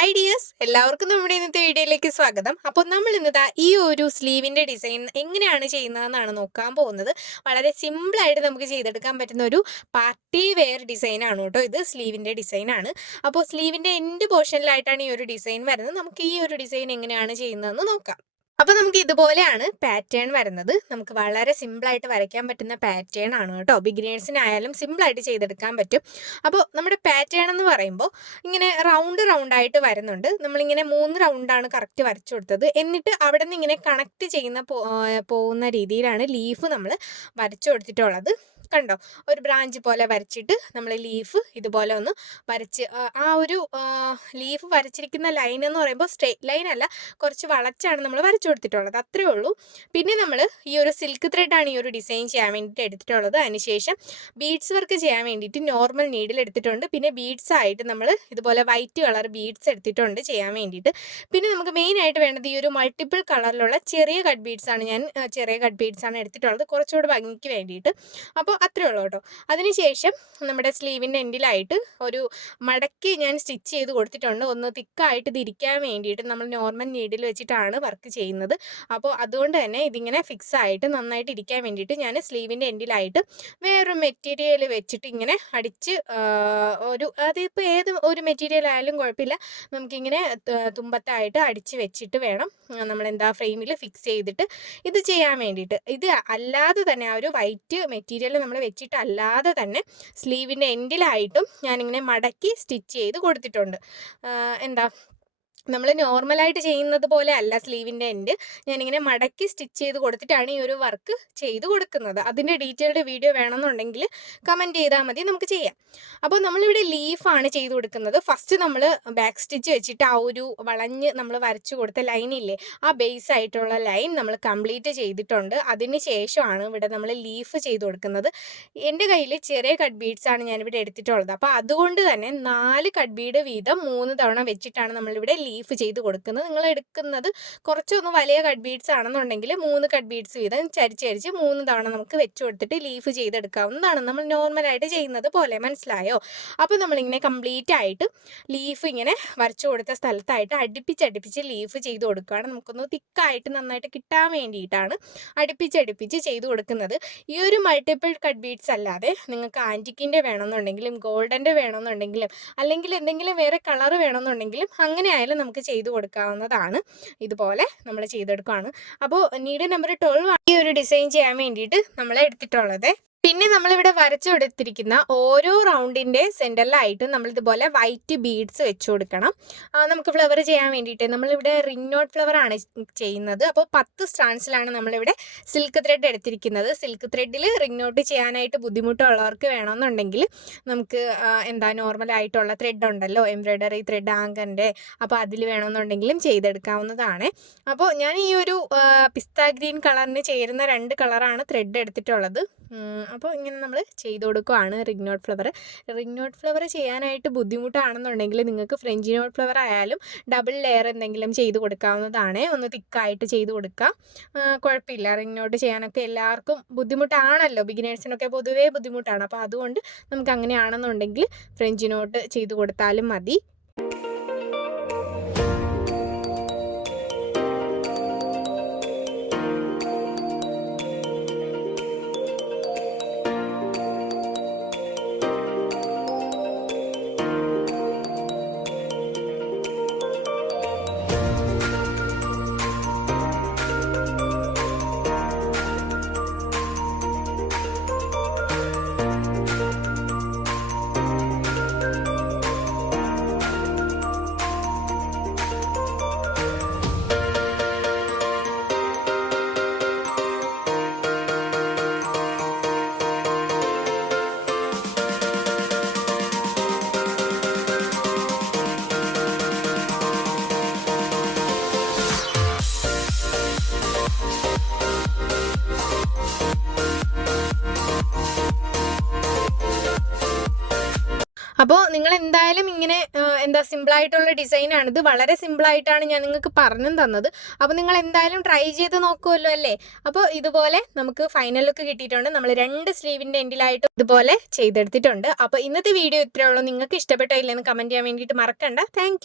Hi dears, എല്ലാവർക്കും നമ്മുടെ ഇന്നത്തെ വീഡിയോയിലേക്ക് സ്വാഗതം. അപ്പോൾ നമ്മൾ ഇന്നത്തെ ഈ ഒരു സ്ലീവിൻ്റെ ഡിസൈൻ എങ്ങനെയാണ് ചെയ്യുന്നതെന്നാണ് നോക്കാൻ പോകുന്നത്. വളരെ സിമ്പിളായിട്ട് നമുക്ക് ചെയ്തെടുക്കാൻ പറ്റുന്ന ഒരു പാർട്ടി വെയർ ഡിസൈനാണ് കേട്ടോ. ഇത് സ്ലീവിൻ്റെ ഡിസൈനാണ്. അപ്പോൾ സ്ലീവിൻ്റെ എൻഡ് പോർഷനിലായിട്ടാണ് ഈ ഒരു ഡിസൈൻ വരുന്നത്. നമുക്ക് ഈ ഒരു ഡിസൈൻ എങ്ങനെയാണ് ചെയ്യുന്നതെന്ന് നോക്കാം. അപ്പോൾ നമുക്ക് ഇതുപോലെയാണ് പാറ്റേൺ വരുന്നത്. നമുക്ക് വളരെ സിമ്പിളായിട്ട് വരയ്ക്കാൻ പറ്റുന്ന പാറ്റേൺ ആണ് കേട്ടോ. ബിഗിനേഴ്സിനായാലും സിമ്പിളായിട്ട് ചെയ്തെടുക്കാൻ പറ്റും. അപ്പോൾ നമ്മുടെ പാറ്റേൺ എന്ന് പറയുമ്പോൾ ഇങ്ങനെ റൗണ്ടായിട്ട് വരുന്നുണ്ട്. നമ്മളിങ്ങനെ 3 റൗണ്ടാണ് കറക്റ്റ് വരച്ചു കൊടുത്തത്. എന്നിട്ട് അവിടെ നിന്ന് ഇങ്ങനെ കണക്ട് ചെയ്യുന്ന പോകുന്ന രീതിയിലാണ് ലീഫ് നമ്മൾ വരച്ചു കൊടുത്തിട്ടുള്ളത്. കണ്ടോ, ഒരു ബ്രാഞ്ച് പോലെ വരച്ചിട്ട് നമ്മൾ ലീഫ് ഇതുപോലെ ഒന്ന് വരച്ച് ആ ഒരു ലീഫ് വരച്ചിരിക്കുന്ന ലൈൻ എന്ന് പറയുമ്പോൾ സ്ട്രെയിറ്റ് ലൈൻ അല്ല, കുറച്ച് വളച്ചാണ് നമ്മൾ വരച്ചു കൊടുത്തിട്ടുള്ളത്, അത്രേ ഉള്ളൂ. പിന്നെ നമ്മൾ ഈ ഒരു സിൽക്ക് ത്രെഡാണ് ഈ ഒരു ഡിസൈൻ ചെയ്യാൻ വേണ്ടിയിട്ട് എടുത്തിട്ടുള്ളത്. അതിനുശേഷം ബീഡ്സ് വർക്ക് ചെയ്യാൻ വേണ്ടിയിട്ട് നോർമൽ നീഡിൽ എടുത്തിട്ടുണ്ട്. പിന്നെ ബീഡ്സ് ആയിട്ട് നമ്മൾ ഇതുപോലെ വൈറ്റ് കളർ ബീഡ്സ് എടുത്തിട്ടുണ്ട് ചെയ്യാൻ വേണ്ടിയിട്ട്. പിന്നെ നമുക്ക് മെയിനായിട്ട് വേണ്ടത് ഈ ഒരു മൾട്ടിപ്പിൾ കളറിലുള്ള ചെറിയ കട്ട് ബീഡ്സ് ആണ്. ഞാൻ ചെറിയ കട്ട് ബീഡ്സ് ആണ് എടുത്തിട്ടുള്ളത്, കുറച്ചുകൂടെ ഭംഗിക്ക് വേണ്ടിയിട്ട്. അപ്പോൾ അത്രേ ഉള്ളൂ കേട്ടോ. അതിനുശേഷം നമ്മുടെ സ്ലീവിൻ്റെ എൻഡിലായിട്ട് ഒരു മടക്കി ഞാൻ സ്റ്റിച്ച് ചെയ്ത് കൊടുത്തിട്ടുണ്ട്. ഒന്ന് തിക്കായിട്ട് ഇത് ഇരിക്കാൻ വേണ്ടിയിട്ട് നമ്മൾ നോർമൽ നീഡിൽ വെച്ചിട്ടാണ് വർക്ക് ചെയ്യുന്നത്. അപ്പോൾ അതുകൊണ്ട് തന്നെ ഇതിങ്ങനെ ഫിക്സ് ആയിട്ട് നന്നായിട്ട് ഇരിക്കാൻ വേണ്ടിയിട്ട് ഞാൻ സ്ലീവിൻ്റെ എൻഡിലായിട്ട് വേറൊരു മെറ്റീരിയൽ വെച്ചിട്ട് ഇങ്ങനെ അടിച്ച് അതിപ്പോൾ ഏത് ഒരു മെറ്റീരിയൽ ആയാലും കുഴപ്പമില്ല, നമുക്കിങ്ങനെ തുമ്പത്തായിട്ട് അടിച്ച് വെച്ചിട്ട് വേണം നമ്മളെന്താ ഫ്രെയിമിൽ ഫിക്സ് ചെയ്തിട്ട് ഇത് ചെയ്യാൻ വേണ്ടിയിട്ട്. ഇത് അല്ലാതെ തന്നെ ആ ഒരു വൈറ്റ് മെറ്റീരിയൽ നമ്മൾ വെച്ചിട്ടല്ലാതെ തന്നെ സ്ലീവിൻ്റെ എൻഡിലായിട്ടും ഞാനിങ്ങനെ മടക്കി സ്റ്റിച്ച് ചെയ്ത് കൊടുത്തിട്ടുണ്ട്. എന്താ നമ്മൾ നോർമലായിട്ട് ചെയ്യുന്നത് പോലെ അല്ല സ്ലീവിൻ്റെ എൻഡ്, ഞാനിങ്ങനെ മടക്കി സ്റ്റിച്ച് ചെയ്ത് കൊടുത്തിട്ടാണ് ഈ ഒരു വർക്ക് ചെയ്ത് കൊടുക്കുന്നത്. അതിൻ്റെ ഡീറ്റെയിൽഡ് വീഡിയോ വേണമെന്നുണ്ടെങ്കിൽ കമൻറ്റ് ചെയ്താൽ മതി, നമുക്ക് ചെയ്യാം. അപ്പോൾ നമ്മളിവിടെ ലീഫാണ് ചെയ്ത് കൊടുക്കുന്നത്. ഫസ്റ്റ് നമ്മൾ ബാക്ക് സ്റ്റിച്ച് വെച്ചിട്ട് ആ ഒരു വളഞ്ഞ് നമ്മൾ വരച്ചു കൊടുത്ത ലൈനില്ലേ, ആ ബേസ് ആയിട്ടുള്ള ലൈൻ നമ്മൾ കംപ്ലീറ്റ് ചെയ്തിട്ടുണ്ട്. അതിന് ശേഷമാണ് ഇവിടെ നമ്മൾ ലീഫ് ചെയ്ത് കൊടുക്കുന്നത്. എൻ്റെ കയ്യിൽ ചെറിയ കട്ട് ബീഡ്സാണ് ഞാനിവിടെ എടുത്തിട്ടുള്ളത്. അപ്പോൾ അതുകൊണ്ട് തന്നെ 4 കട്ട് ബീഡ് വീതം 3 തവണ വെച്ചിട്ടാണ് നമ്മളിവിടെ ലീഫ് ചെയ്ത് കൊടുക്കുന്നത്. നിങ്ങൾ എടുക്കുന്നത് കുറച്ചൊന്ന് വലിയ കട്ട് ബീഡ്സ് ആണെന്നുണ്ടെങ്കിൽ 3 കട്ട് ബീഡ്സ് വീതം ചരിച്ച് 3 തവണ നമുക്ക് വെച്ച് കൊടുത്തിട്ട് ലീഫ് ചെയ്തെടുക്കാവുന്നതാണ്, നമ്മൾ നോർമലായിട്ട് ചെയ്യുന്നത് പോലെ. മനസ്സിലായോ? അപ്പോൾ നമ്മളിങ്ങനെ കംപ്ലീറ്റ് ആയിട്ട് ലീഫ് ഇങ്ങനെ വരച്ചു കൊടുത്ത സ്ഥലത്തായിട്ട് അടുപ്പിച്ച് ലീഫ് ചെയ്ത് കൊടുക്കുകയാണ്. നമുക്കൊന്ന് തിക്കായിട്ട് നന്നായിട്ട് കിട്ടാൻ വേണ്ടിയിട്ടാണ് അടുപ്പിച്ച് ചെയ്ത് കൊടുക്കുന്നത്. ഈ ഒരു മൾട്ടിപ്പിൾ കട്ട് ബീഡ്സ് അല്ലാതെ നിങ്ങൾക്ക് ആൻറ്റിക്കിൻ്റെ വേണമെന്നുണ്ടെങ്കിലും ഗോൾഡൻ്റെ വേണമെന്നുണ്ടെങ്കിലും അല്ലെങ്കിൽ എന്തെങ്കിലും വേറെ കളർ വേണമെന്നുണ്ടെങ്കിലും അങ്ങനെ ആയാലും നമുക്ക് ചെയ്ത് കൊടുക്കാവുന്നതാണ്. ഇതുപോലെ നമ്മൾ ചെയ്തെടുക്കുകയാണ്. അപ്പോൾ നീഡ് നമ്പർ 12 ഈ ഒരു ഡിസൈൻ ചെയ്യാൻ വേണ്ടിയിട്ട് നമ്മൾ എടുത്തിട്ടുള്ളത്. പിന്നെ നമ്മളിവിടെ വരച്ചു കൊടുത്തിരിക്കുന്ന ഓരോ റൗണ്ടിൻ്റെ സെൻറ്ററിലായിട്ട് നമ്മളിതുപോലെ വൈറ്റ് ബീഡ്സ് വെച്ച് കൊടുക്കണം. നമുക്ക് ഫ്ലവർ ചെയ്യാൻ വേണ്ടിയിട്ട് നമ്മളിവിടെ റിംഗ് നോട്ട് ഫ്ലവർ ആണ് ചെയ്യുന്നത്. അപ്പോൾ 10 സ്ട്രാൻഡ്സിലാണ് നമ്മളിവിടെ സിൽക്ക് ത്രെഡ് എടുത്തിരിക്കുന്നത്. സിൽക്ക് ത്രെഡിൽ റിംഗ് നോട്ട് ചെയ്യാനായിട്ട് ബുദ്ധിമുട്ടുള്ളവർക്ക് വേണമെന്നുണ്ടെങ്കിൽ നമുക്ക് നോർമലായിട്ടുള്ള ത്രെഡ് ഉണ്ടല്ലോ, എംബ്രോയ്ഡറി ത്രെഡ് ആങ്കറിൻ്റെ, അപ്പോൾ അതിൽ വേണമെന്നുണ്ടെങ്കിലും ചെയ്തെടുക്കാവുന്നതാണ്. അപ്പോൾ ഞാൻ ഈ ഒരു പിസ്ത ഗ്രീൻ കളറിന് ചേരുന്ന 2 കളറാണ് ത്രെഡ് എടുത്തിട്ടുള്ളത്. അപ്പോൾ ഇങ്ങനെ നമ്മൾ ചെയ്ത് കൊടുക്കുകയാണ് റിംഗ് നോട്ട് ഫ്ലവർ ചെയ്യാനായിട്ട് ബുദ്ധിമുട്ടാണെന്നുണ്ടെങ്കിൽ നിങ്ങൾക്ക് ഫ്രഞ്ച് നോട്ട് ഫ്ലവർ ആയാലും ഡബിൾ ലെയർ എന്തെങ്കിലും ചെയ്ത് കൊടുക്കാവുന്നതാണ്. ഒന്ന് തിക്കായിട്ട് ചെയ്ത് കൊടുക്കാം, കുഴപ്പമില്ല. റിംഗ് നോട്ട് ചെയ്യാനൊക്കെ എല്ലാവർക്കും ബുദ്ധിമുട്ടാണല്ലോ, ബിഗിനേഴ്സിനൊക്കെ പൊതുവേ ബുദ്ധിമുട്ടാണ്. അപ്പോൾ അതുകൊണ്ട് നമുക്ക് അങ്ങനെയാണെന്നുണ്ടെങ്കിൽ ഫ്രഞ്ച് നോട്ട് ചെയ്ത് കൊടുത്താലും മതി. അപ്പോൾ നിങ്ങൾ എന്തായാലും ഇങ്ങനെ സിമ്പിളായിട്ടുള്ള ഡിസൈനാണിത്. വളരെ സിമ്പിളായിട്ടാണ് ഞാൻ നിങ്ങൾക്ക് പറഞ്ഞു തന്നത്. അപ്പോൾ നിങ്ങൾ എന്തായാലും ട്രൈ ചെയ്ത് നോക്കുമല്ലോ അല്ലേ? അപ്പോൾ ഇതുപോലെ നമുക്ക് ഫൈനൽ ലുക്ക് കിട്ടിയിട്ടുണ്ട്. നമ്മൾ 2 സ്ലീവിൻ്റെ എൻഡിലായിട്ട് ഇതുപോലെ ചെയ്തെടുത്തിട്ടുണ്ട്. അപ്പോൾ ഇന്നത്തെ വീഡിയോ ഇത്രയേ ഉള്ളൂ. നിങ്ങൾക്ക് ഇഷ്ടപ്പെട്ടോ ഇല്ലെന്ന് കമൻറ്റ് ചെയ്യാൻ വേണ്ടിയിട്ട് മറക്കണ്ട. താങ്ക്